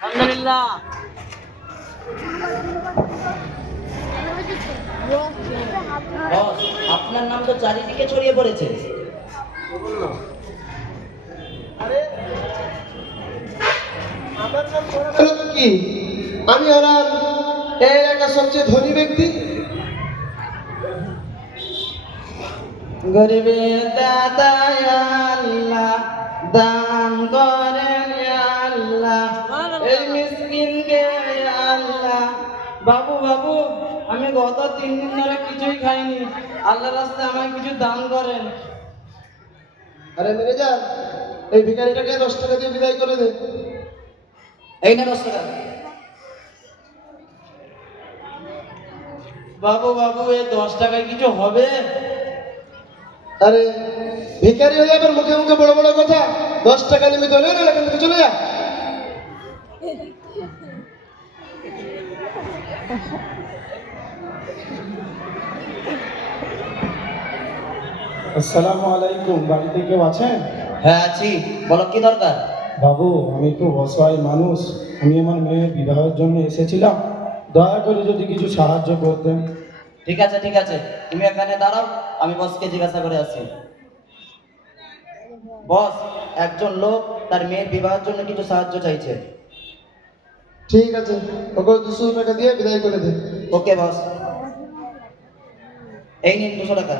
আলহামদুলিল্লাহ। বস, আপনার নাম তো চারিদিকে ছড়িয়ে পড়েছে। আরে আমার নাম করা গেল তো কি? আমি হলাম এই এলাকার সবচেয়ে ধনী ব্যক্তি। গরিবের দাতা ইয়া আল্লাহ, দান করেন ইয়া আল্লাহ, এই মিসকিনকে ইয়া আল্লাহ। বাবু বাবু, আমি গত 3 দিন ধরে কিছুই খাইনি, আল্লাহর রাস্তায় আমায় কিছু দান করেন। আরে ম্যানেজার, এই ভিখারিটাকে 10 টাকা দিয়ে বিদায় করে দে। এই না 10 টাকা। বাবু বাবু, এই 10 টাকায় কিছু হবে? আরে ভিখারি হয়ে আবার মুখে মুখে বড় বড় কথা। 10 টাকা নিবি তো নে, না এখান থেকে চলে যা। আসসালামু আলাইকুম। বাড়িতে কেউ আছেন? হ্যাঁ আছি, বলো কি দরকার? বাবু, আমি খুব অসহায় মানুষ। আমি আমার মেয়ের বিবাহের জন্য এসেছিলাম, দয়া করে যদি কিছু সাহায্য করতেন। ঠিক আছে ঠিক আছে, তুমি এখানে দাঁড়াও, আমি বসকে জিজ্ঞাসা করে আসি। বস, একজন লোক তার মেয়ের বিবাহের জন্য কিছু সাহায্য চাইছে। ঠিক আছে, ওকে 200 টাকা দিয়ে বিদায় করে দে। ওকে বস, এই নিন 200 টাকা।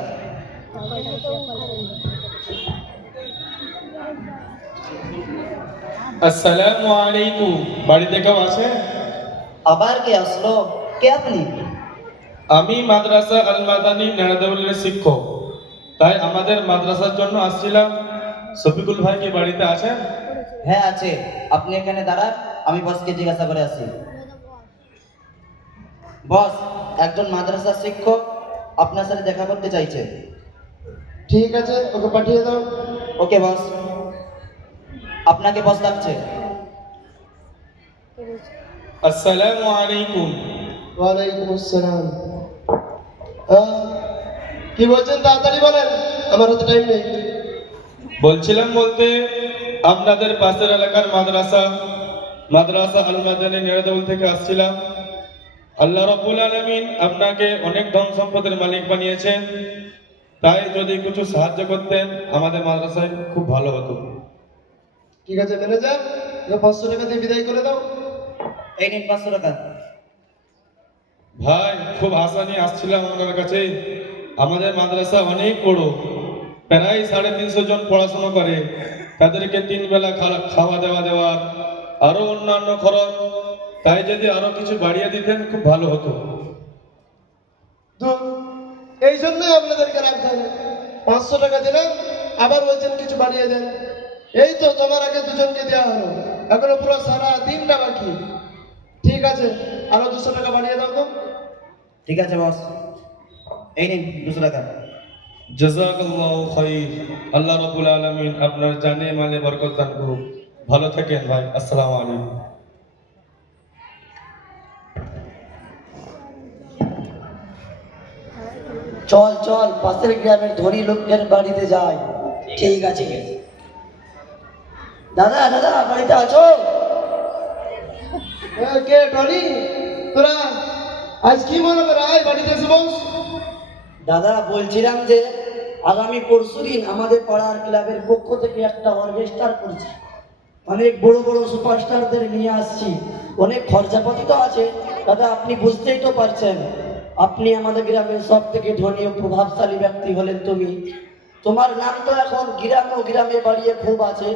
আসসালামু আলাইকুম। বাড়িতে কেউ আছে? আবার কে আসলো? কে আপনি? আমি মাদ্রাসা আল মাদানী নেড়াদেউলের শিক্ষক, তাই আমাদের মাদ্রাসার জন্য আসছিলাম। শফিকুল ভাই কি বাড়িতে আছেন? হ্যাঁ আছে, আপনি এখানে দাঁড়ান, আমি বসকে জিজ্ঞাসা করে আসি। বস, একজন মাদ্রাসার শিক্ষক আপনার সাথে দেখা করতে চাইছে। ঠিক আছে, ওকে পাঠিয়ে দাও। ওকে বস, আপনাকে বস ডাকছে। আসসালামু আলাইকুম। ওয়ালাইকুম আসসালাম। কি বলছেন তাড়াতাড়ি বলেন, আমার হাতে টাইম নেই। বলছিলাম বলতে, আপনাদের পাশের এলাকার মাদ্রাসা আল মাদানী নেড়াদেউল থেকে আসছিলাম। আল্লাহ রাব্বুল আলামিন আপনাকে অনেক ধন সম্পদের মালিক বানিয়েছেন, তাই যদি কিছু সাহায্য করতেন আমাদের মাদ্রাসায় খুব ভালো হতো। ঠিক আছে ম্যানেজার, 500 টাকা দিয়ে বিদায় করে দাও। এই নিন 500 টাকা। ভাই, খুব আশা নিয়ে আসছিলাম আপনার কাছে। আমাদের মাদ্রাসা অনেক বড়, প্রায় 350 জন পড়াশোনা করে। তাদেরকে 3 বেলা খাওয়া দেওয়ার আরো অন্যান্য খরচ, তাই যদি আরো কিছু বাড়িয়ে দিতেন খুব ভালো হতো। দূর, এই জন্যই আপনাদেরকে রাখতে হবে। 500 টাকা দিলাম, আবার বলছেন কিছু বাড়িয়ে দেন। এই তো তোমার আগে দুজনকে দেওয়া হলো, এখনো পুরো সারা দিনটা বাকি। ঠিক আছে, আরো 200 টাকা বাড়িয়ে দাও তো। ঠিক আছে বস, এই নিন 200 টাকা। জাযাকাল্লাহু খাইর। আল্লাহ রাব্বুল আলামিন আপনার জানে মালে বরকত দান করুন। ভালো থাকেন ভাই। আসসালামু আলাইকুম। চল চল, পাশের গ্রামের ধনী লোকের বাড়িতে যাই। ঠিক আছে। দাদা দাদা, বাড়িতে আছো? কে টনি? তোরা আজ কি মনে করে আয় বাড়িতে এসে বস। দাদা, বলছিলাম যে আগামী পরশুদিন আমাদের পাড়ার ক্লাবের পক্ষ থেকে একটা অর্কেস্ট্রার করছি। অনেক বড় বড় সুপারস্টারদের নিয়ে আসছি, অনেক খরচাপাতি তো আছে। দাদা, আপনি বুঝতেই তো পারছেন, আপনি আমাদের গ্রামের সব থেকে ধনী ও প্রভাবশালী ব্যক্তি হলেন তুমি। তোমার নাম তো এখন গ্রামে ও গ্রামে বাড়িয়ে খুব আছে,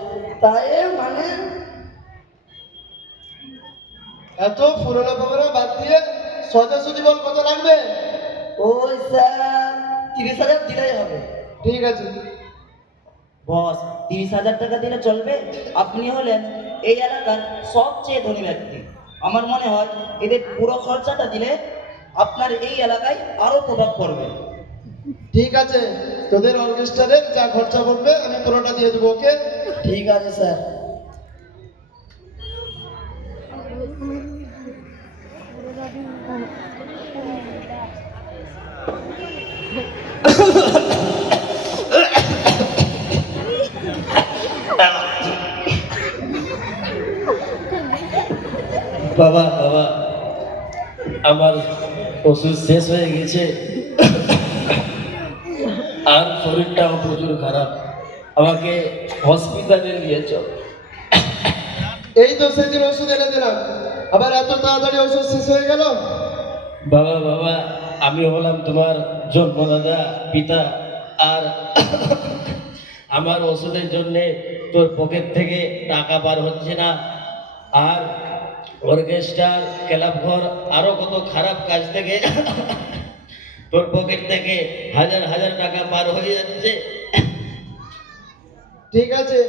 তাই মানে এত পুরোনো পুরোনো বাদ দিয়ে সোজাসুজি বল, কত লাগবে? ওই স্যার 30,000 দিলেই হবে। ঠিক আছে। বস, 30,000 টাকা দিলে চলবে? আপনি হলেন এই এলাকার সবচেয়ে ধনী ব্যক্তি। আমার মনে হয় এদের পুরো খরচাটা দিলে আপনার এই এলাকায় আরো প্রভাব পড়বে। ঠিক আছে, তোদের অর্কেস্ট্রারের যা খরচা পড়বে আমি পুরোটা দিয়ে দেবো। ওকে? ঠিক আছে স্যার। বাবা বাবা আমার ওষুধ শেষ হয়ে গেছে আর শরীরটাও প্রচুর খারাপ, আমাকে হসপিটালে নিয়ে চল। এই তো সেদিন ওষুধ এনে দিলাম, আবার এত তাড়াতাড়ি ওষুধ শেষ হয়ে গেল? বাবা বাবা আমি হলাম তোমার জন্মদাতা পিতা, আর আমার ওষুধের জন্যে তোর পকেট থেকে টাকা বার হচ্ছে না, আর অর্কেস্ট্রার ক্লাব ঘর আরো কত খারাপ কাজ থেকে তোর পকেট থেকে হাজার হাজার টাকা পার হয়ে যাচ্ছে। ঠিক আছে,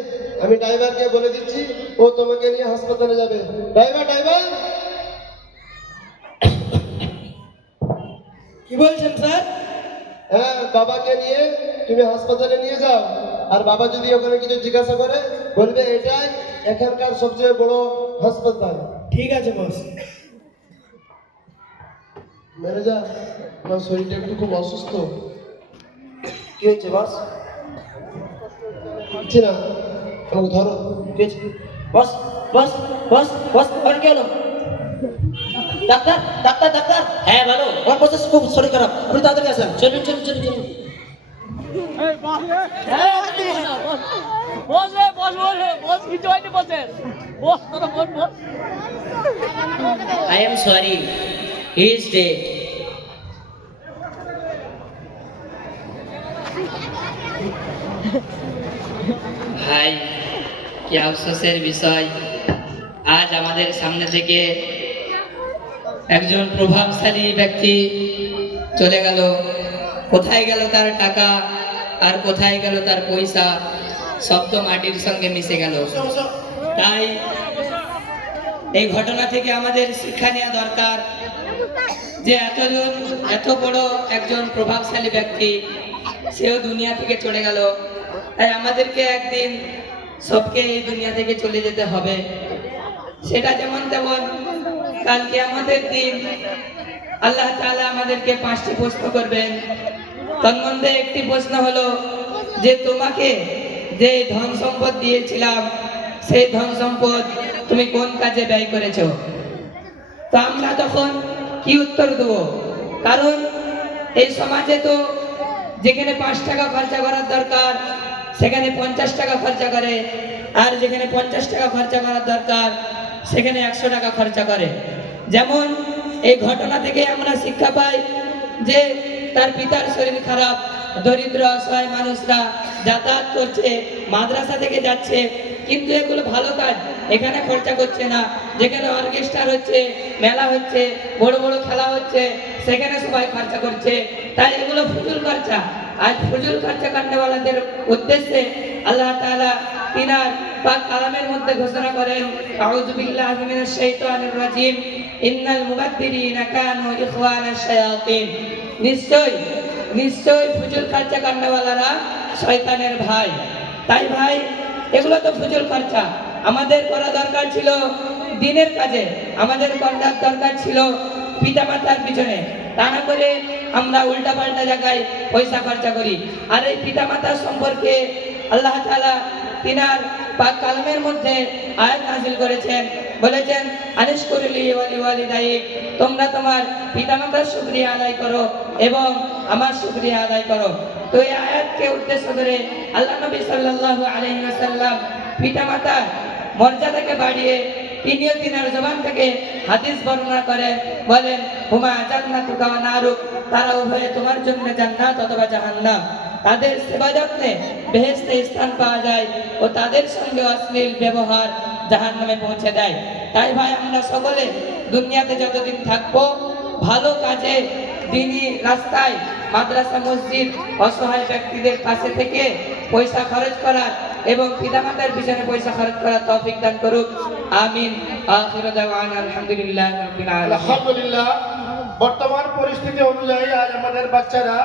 আমি ড্রাইভারকে বলে দিচ্ছি, ও তোমাকে নিয়ে হাসপাতালে যাবে। ড্রাইভার ড্রাইভার, কি বলছেন স্যার? হ্যাঁ বাবাকে নিয়ে তুমি হাসপাতালে নিয়ে যাও, আর বাবা যদি ওখানে কিছু জিজ্ঞাসা করে বলবে এটাই এখানকার সবচেয়ে বড় হাসপাতাল। ঠিক আছে বস। ম্যানেজার, আমার শরীরটা একটু খুব অসুস্থ, কি হয়েছে বস? বুঝছি না, আমাকে ধরো। কি হয়েছে? বস বস বস বস আর কি হলো? Doctor doctor doctor. হ্যাঁ বলো। আমার বসের খুব শরীর খারাপ, আপনি তাড়াতাড়ি আসেন। চলুন চলুন চলুন চলুন। I am sorry, he is dead. ভাই, কি আফসোসের বিষয়, আজ আমাদের সামনে থেকে একজন প্রভাবশালী ব্যক্তি চলে গেল। কোথায় গেল তার টাকা, আর কোথায় গেল তার পয়সা, সব তো মাটির সঙ্গে মিশে গেল। তাই এই ঘটনা থেকে আমাদের শিক্ষা নেওয়া দরকার যে এত বড় একজন প্রভাবশালী ব্যক্তি, সেও দুনিয়া থেকে চলে গেল। তাই আমাদেরকে একদিন সবকে এই দুনিয়া থেকে চলে যেতে হবে। সেটা যেমন তেমন, কালকে আমাদের দিন আল্লাহ তাআলা আমাদেরকে 5টি প্রশ্ন করবেন। তার মধ্যে একটি প্রশ্ন হলো যে তোমাকে যে ধন সম্পদ দিয়েছিলাম, সেই ধন সম্পদ তুমি কোন কাজে ব্যয় করেছো? তো আমরা তখন কি উত্তর দেবো? কারণ এই সমাজে তো যেখানে 5 টাকা খরচা করার দরকার সেখানে 50 টাকা খরচা করে, আর যেখানে 50 টাকা খরচা করার দরকার সেখানে 100 টাকা খরচা করে। যেমন এই ঘটনা থেকে আমরা শিক্ষা পাই যে তার পিতার শরীর খারাপ, দরিদ্র অসহায় মানুষরা যাতায়াত করছে, মাদ্রাসা থেকে যাচ্ছে, কিন্তু এগুলো ভালো কাজ, এখানে খরচা করছে না। যেখানে অর্কেস্ট্রা হচ্ছে, মেলা হচ্ছে, বড় বড় খেলা হচ্ছে, সেখানে সবাই খরচা করছে। তাই এগুলো ফুজুল খরচা। আজ ফুজুল খরচা করনেওয়ালাদের উদ্দেশ্যে আল্লাহ তাআলা তিনার পাক কালামের মধ্যে ঘোষণা করেন, আউযু বিল্লাহি মিনাশ শাইতানির রাজিম, ইন্নাল মুবাদ্দিরিনা কানু ইখওয়ানাশ শায়াতিন। নিশ্চয় ফুজুল খরচা করনেওয়ালারা শয়তানের ভাই। তাই ভাই, এগুলো তো ফুজুল খরচা। আমাদের করা দরকার ছিল দিনের কাজে, আমাদের করার দরকার ছিল পিতামাতার পিছনে, তা না করে আমরা উল্টা পাল্টা জায়গায় পয়সা খরচা করি। আর এই পিতামাতার সম্পর্কে আল্লাহ তাআলা তিনার পাক কালামের মধ্যে আয়াত নাযিল করেছেন, বলেছেন আনিশকুরলি ওয়ালিদাইক, তোমরা তোমার পিতামাতার শুকরিয়া আদায় করো এবং আমার শুকরিয়া আদায় করো। তো এই আয়াতকে উদ্দেশ্য করে আল্লাহ নবী সাল্লাল্লাহু আলাইহি ওয়াসাল্লাম পিতামাতার মর্যাদাকে বাড়িয়ে তিনিও তিনার জবান থেকে হাদিস বর্ণনা করে বলেন, হুমা জান্নাতুকা ওয়া নারুক, তারা উভয়ে তোমার জন্য জান্নাত অথবা জাহান্নাম। তাদের সেবা যত্নে বেহেশতে স্থান পাওয়া যায় ও তাদের সঙ্গে অশ্লীল ব্যবহার জাহান্নামে পৌঁছে দেয়। তাই ভাই, আমরা সকলে দুনিয়াতে যতদিন থাকবো ভালো কাজে, দিনই রাস্তায়, মাদ্রাসা, মসজিদ, অসহায় ব্যক্তিদের পাশে থেকে পয়সা খরচ করার এবং পিতামাতার পিছনে পয়সা খরচ করার তৌফিক দান করুক। আমিন। আখিরু দাওয়ানা আলহামদুলিল্লাহি রাব্বিল আলামিন। আলহামদুলিল্লাহ, বর্তমান পরিস্থিতি অনুযায়ী আজ আমাদের বাচ্চারা